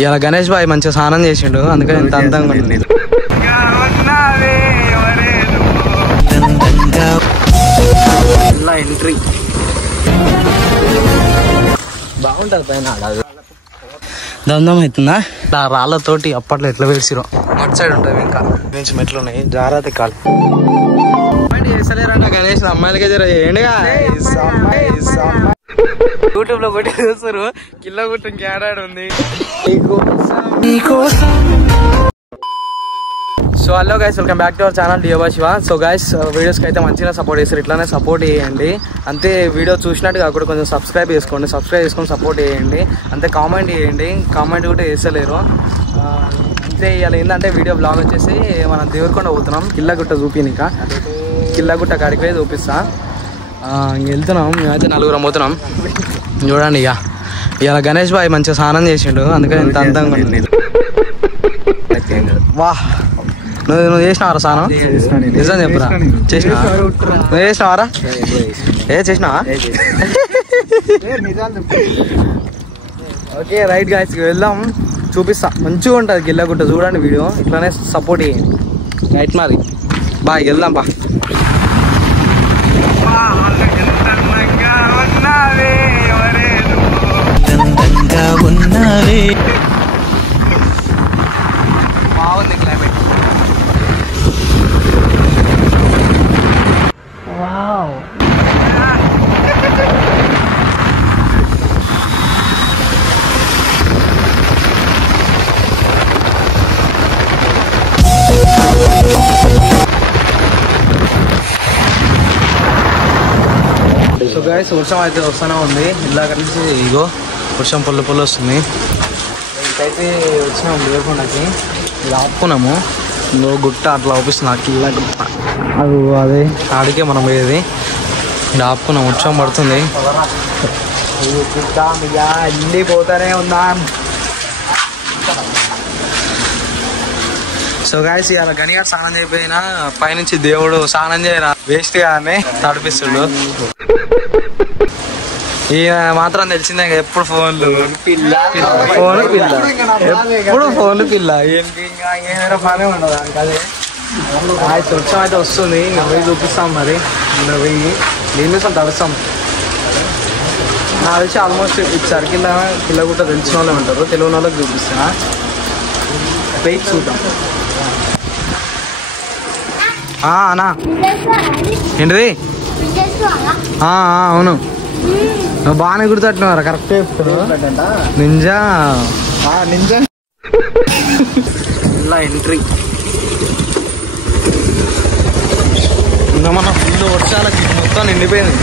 ఇలా గణేష్ బాయ్ మంచిగా స్నానం చేసిండు, అందుకని ఎంత అందంగా ఉంది. ఎంట్రీ బాగుంటది పైన, దమ్దం అవుతుందా. ఇలా రాళ్ళతోటి అప్పట్లో ఎట్లా వేసిరో. అటు సైడ్ ఉంటుంది ఇంకా నుంచి మెట్లు ఉన్నాయి, జాగ్రత్త కాలు చేస్తలేరంట గణేష్. అమ్మాయిలకే జర చేయండిగా. యూట్యూబ్ లో కొట్టి చూస్తారు కిలో గుట్ట ఇంకేడాడు ఉంది. So hello guys, welcome back to our channel డియో శివ. సో గైస్ వీడియోస్కి అయితే మంచిగా సపోర్ట్ చేస్తారు, ఇట్లానే సపోర్ట్ చేయండి అంతే. వీడియో చూసినట్టు కాకుండా కొంచెం సబ్స్క్రైబ్ చేసుకొని సపోర్ట్ చేయండి అంతే. కామెంట్ చేయండి, కామెంట్ కూడా చేస్తలేరు అంతే. ఇవాళ ఏంటంటే వీడియో బ్లాగ్ వచ్చేసి మనం దేవరకొండ పోతున్నాం, కిల్లగుట్ట చూపినిక. కిల్లగుట్ట కాడికి పోయి చూపిస్తా. వెళ్తున్నాం, మేమైతే నలుగురం పోతున్నాం. చూడండి ఇవాళ గణేష్ బాయ్ మంచిగా స్నానం చేసిండు, అందుకని ఎంత అందంగా ఉంది. వాహ్, నువ్వు చేసినావారా స్నానం? నిజం చెప్పురా, చేసినావా? నువ్వు చేసినావారా? చేసినావా? ఓకే రైట్ గాయ్స్, వెళ్దాం, చూపిస్తా. మంచిగా ఉంటుంది గిల్లగుట్ట, చూడండి వీడియో, ఇట్లానే సపోర్ట్ చేయండి. రైట్ మరి బాయ్, వెళ్దాం బా. బాగుంది క్లైమేట్. వావ్, సో గైస్ వర్షం అయితే వస్తూనే ఉంది. ఇలాగ నుంచి ఇగో వర్షం పొల్లు వస్తుంది. ఇంకైతే వచ్చినాము దేవరకొండకి, ఇది ఆపుకున్నాము. ఇంకో గుట్ట అట్లా చూపిస్తుంది, కిల్లా గుట్ట అది, అదే ఆడికే మనం పోయేది. ఇది ఆపుకున్నాం, వర్షం పడుతుంది. వెళ్ళిపోతానే ఉందాం. సో గాయస్ ఇవాళ గనిగారు స్నానం చేయకపోయినా పైనుంచి దేవుడు స్నానం చేయరా వేస్ట్ గానే తడిపిస్తుడు. ఈయన మాత్రం తెలిసిందే, ఎప్పుడు ఫోన్లు పిల్ల, ఎప్పుడు ఫోన్లు పిల్ల, ఏమైనా పనే ఉండదు అదే. వర్షం అయితే వస్తుంది, ఇంకా పోయి చూపిస్తాం. మరి ఇంకా పోయి దీని మీద తడుస్తాం. నాకు తెలిసి ఆల్మోస్ట్ ఈ సర్కిల్ కిల్లగుట్ట తెలిసిన వాళ్ళే ఉంటారు, తెలియని వాళ్ళకి చూపిస్తున్నా. పోయి చూద్దాం. అన్నా ఏంటిది? అవును, నువ్వు బాగానే గుర్తుపెట్టినవారా, కరెక్ట్ చెప్తున్నావు. నింజా ఇలా ఎంట్రీ. ఇంకా మన ఫుల్ వర్షాలకి మొత్తం నిండిపోయింది.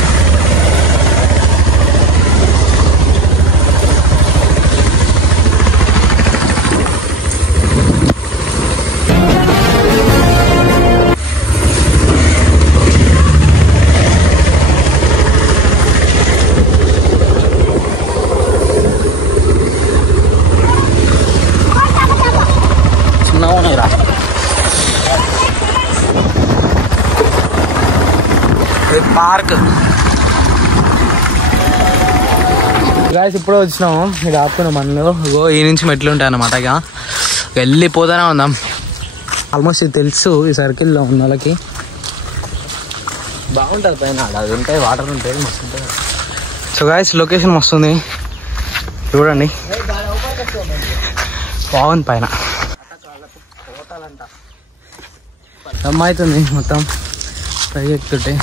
పార్క్ గాయస్ ఇప్పుడే వచ్చినాము, ఇది ఆపుకున్నాం మనలో. ఈ నుంచి మెట్లు ఉంటాయి అన్నమాట. ఇక వెళ్ళిపోతానే ఉందాం. ఆల్మోస్ట్ ఇది తెలుసు ఈ సర్కిల్లో ఉన్న వాళ్ళకి. బాగుంటుంది పైన, అది ఉంటాయి, వాటర్ ఉంటాయి, మస్తు ఉంటుంది. సో గాయస్ లొకేషన్ మస్తుంది, చూడండి బాగుంది పైన. అవుతుంది మొత్తం పై ఎక్కుతుంటే.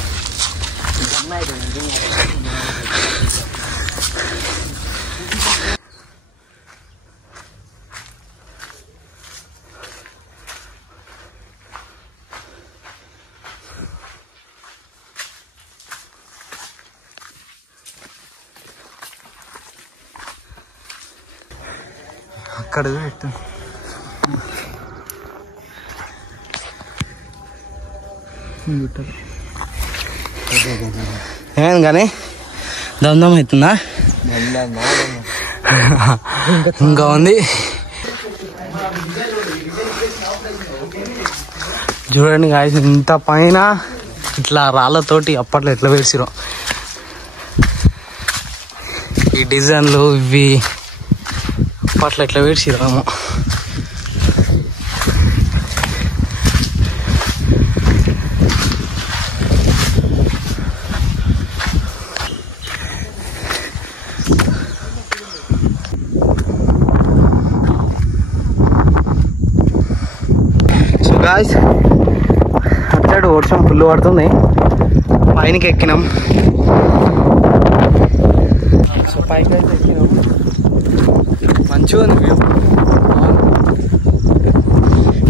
అక్కడ పెట్టు. ఏం కానీ దమ్దం అవుతుందా? ఇంకా ఉంది చూడండి గాయ్స్, ఇంత పైన ఇట్లా రాళ్ళతోటి అప్పట్లో ఎట్లా వేసిరో. ఈ డిజైన్లు ఇవి అప్పట్లో ఎట్లా వేడిచిరాము. సో గాయ్స్ అటు సైడ్ వర్షం ఫుల్ పడుతుంది, పైనకి ఎక్కినాం. సో పైకి అయితే ఎక్కినాం, మంచిగా ఉంది వ్యూ.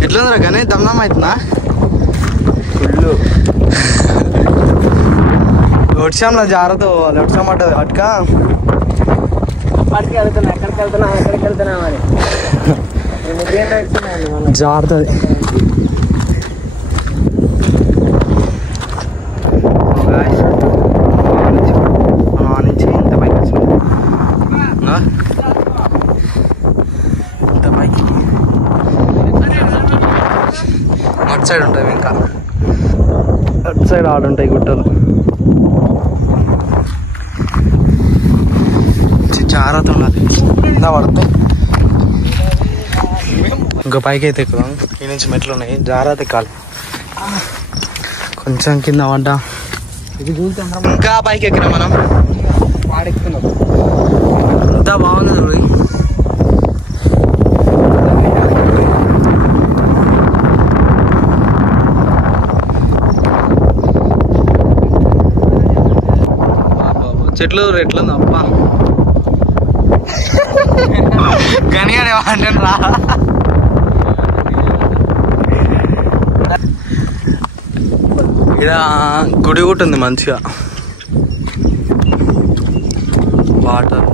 ఎట్లుందిరా కానీ దమ్దమ్ అవుతుందా ఫుల్. వర్షంలో జాగ్రత్త పోవాలి, వర్షం పడ్డది అటుక అప్పటికి వెళ్తున్నా, ఎక్కడికి వెళ్తున్నా మరి జాగ్రత్త. నుంచి ఇంత పైకి వచ్చింది, ఇంత పైకి అటు సైడ్ ఉంటాయి, ఇంకా అటు సైడ్ ఆడుంటాయి గుట్టలు. జాగ్రత్త ఉన్నది, కింద పడతాయి. ఇంకా పైకి అయితే ఎక్కుదాం, ఈ నుంచి మెట్లు ఉన్నాయి, జాగ్రత్త ఎక్కాలి. కొంచెం కింద పడ్డా ఇంకా పైకి ఎక్కినాం మనం, వాడెక్కుతున్నాం. ఎంత బాగుంది చూడు. చెట్లు ఎట్లుంది అబ్బా, గనియాడే అంటే రా. ఇక్కడ గుడి కూడా ఉంది మంచిగా, వాటర్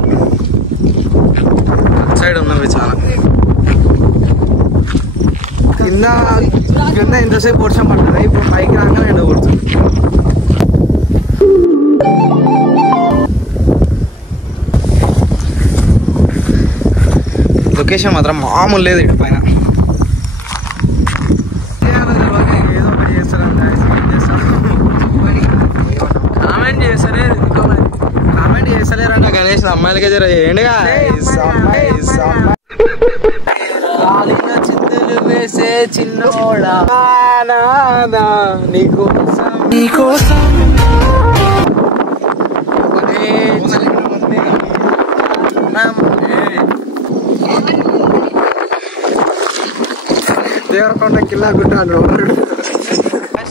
సైడ్ ఉన్నవి చాలా. కింద కింద ఎంతసేపు వర్షం పడుతుంది, ఇప్పుడు పైకి రాగానే ఎండ కొడుతుంది. లొకేషన్ మాత్రం మామూలు లేదు ఇక్కడ పైన. ఏదో ఒకటి కామెంట్ చేస్తలేరంట గణేష్, అమ్మాయిలకే జర చేయండిగా. చిందులు వేసే చిన్నోడా నీకోసం దేవరకొండ కిల్లా గుట్టాడు.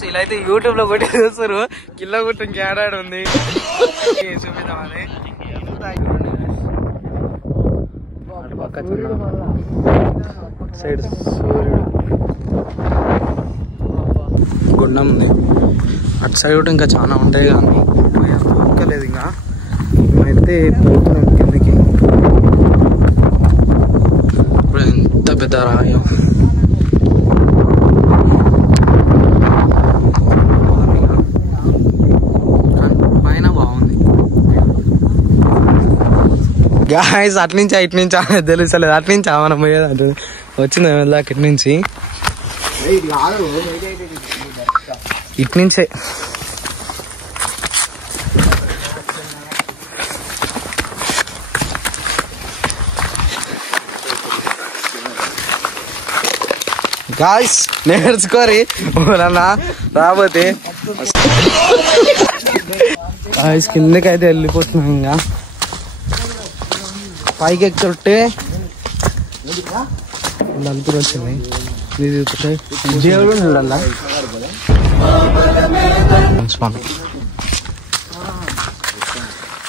ఇలా అయితే యూట్యూబ్ లో కొట్టి చూస్తారు, కిల్లా గుట్ట ఇంకేడాడు ఉంది చూపిద్దామని. సైడ్ సూర్యుడు గుండం ఉంది, అటు సైడ్ ఇంకా చాలా ఉంటాయి కానీ పోలేదు. ఇంకా అయితే పోతున్నాం కిందకి. ఇప్పుడు ఎంత పెద్ద రాయం, పైన బాగుంది. గాయస్ అట్నుంచి ఇటు నుంచి తెలుస్తలేదు, అట్నుంచి మనం పోయేది అంటే వచ్చింది దాకా ఇటు నుంచి, ఇటు నుంచే. గాయస్ నేర్చుకోరి ఓరన్నా రాబోతే. గాయస్ కిందకైతే వెళ్ళిపోతున్నాం, ఇంకా పైకి ఎక్కుతుంటే నలుగురు వచ్చింది. దేవుడు చూడాలా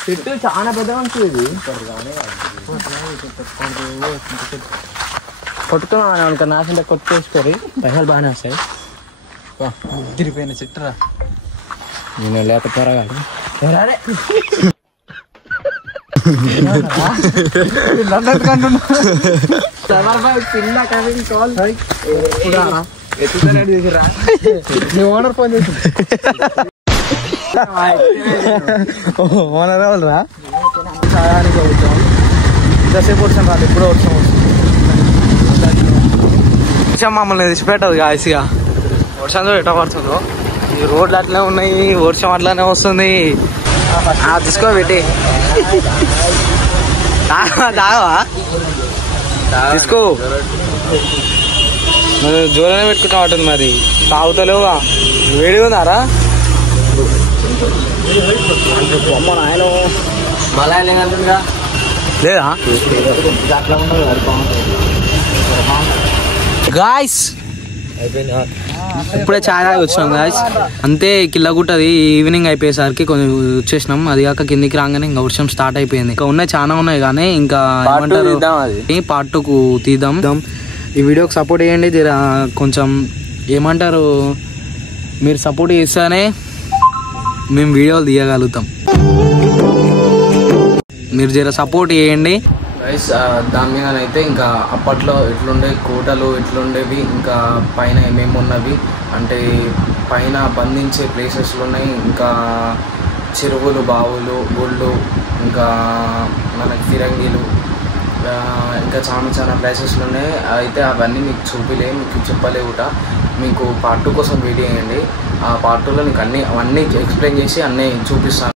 చెట్టు చాలా పెద్దగా ఉంటుంది. ఇది కొట్టుకున్నాను అనుకో, నాశంటే కొట్టుకేసుకొని పైసలు బాగానే వస్తాయి. తిరిగిపోయిన చెట్టురా, నేను లేక త్వరగా ఓనర్ ఫోన్ చేసి ఓనర్ వాళ్ళరా ఇంతసేపు వచ్చాను రాదు, ఎప్పుడో వచ్చాం. వర్షం మమ్మల్ని తెచ్చిపెట్టదు గాయసిగా, వర్షంతో ఎట్లా పడుతుందో. ఈ రోడ్లు అట్లనే ఉన్నాయి, వర్షం అట్లానే వస్తుంది. తీసుకో పెట్టి తాగవా తీసుకో జోలనే పెట్టుకుంటా ఉంటుంది మరి తాగుతలేవుగా వేడిగా ఉందారా లేదా గాయ్స్ ఇప్పుడే ఛాయ్ తాగి వచ్చినాం గాయ్స్ అంతే కిల్లగుట్టది ఈవినింగ్ అయిపోయేసరికి కొంచెం వచ్చేసినాం అది కాక కిందికి రాగానే ఇంకా వర్షం స్టార్ట్ అయిపోయింది ఇంకా ఉన్నాయి చాలా ఉన్నాయి కానీ ఇంకా ఏమంటారు పార్ట్ 2కు తీద్దాం ఈ వీడియోకి సపోర్ట్ చేయండి జర కొంచెం ఏమంటారు మీరు సపోర్ట్ చేస్తేనే మేము వీడియోలు తీయగలుగుతాం మీరు జర సపోర్ట్ చేయండి గైస్ దాని మీదనైతే ఇంకా అప్పట్లో ఇట్లుండే కోటలు ఇట్లుండేవి ఇంకా పైన ఏమేమి ఉన్నవి అంటే పైన బంధించే ప్లేసెస్లు ఉన్నాయి ఇంకా చెరువులు బావులు గుళ్ళు ఇంకా మనకి ఫిరంగిలు ఇంకా చాలా ప్లేసెస్లు ఉన్నాయి అయితే అవన్నీ మీకు చూపిలే మీకు చెప్పలే కూడా మీకు పార్ట్ 2 కోసం వెయిట్ చేయండి ఆ పార్ట్ 2లో నీకు అవన్నీ ఎక్స్ప్లెయిన్ చేసి అన్నీ చూపిస్తాను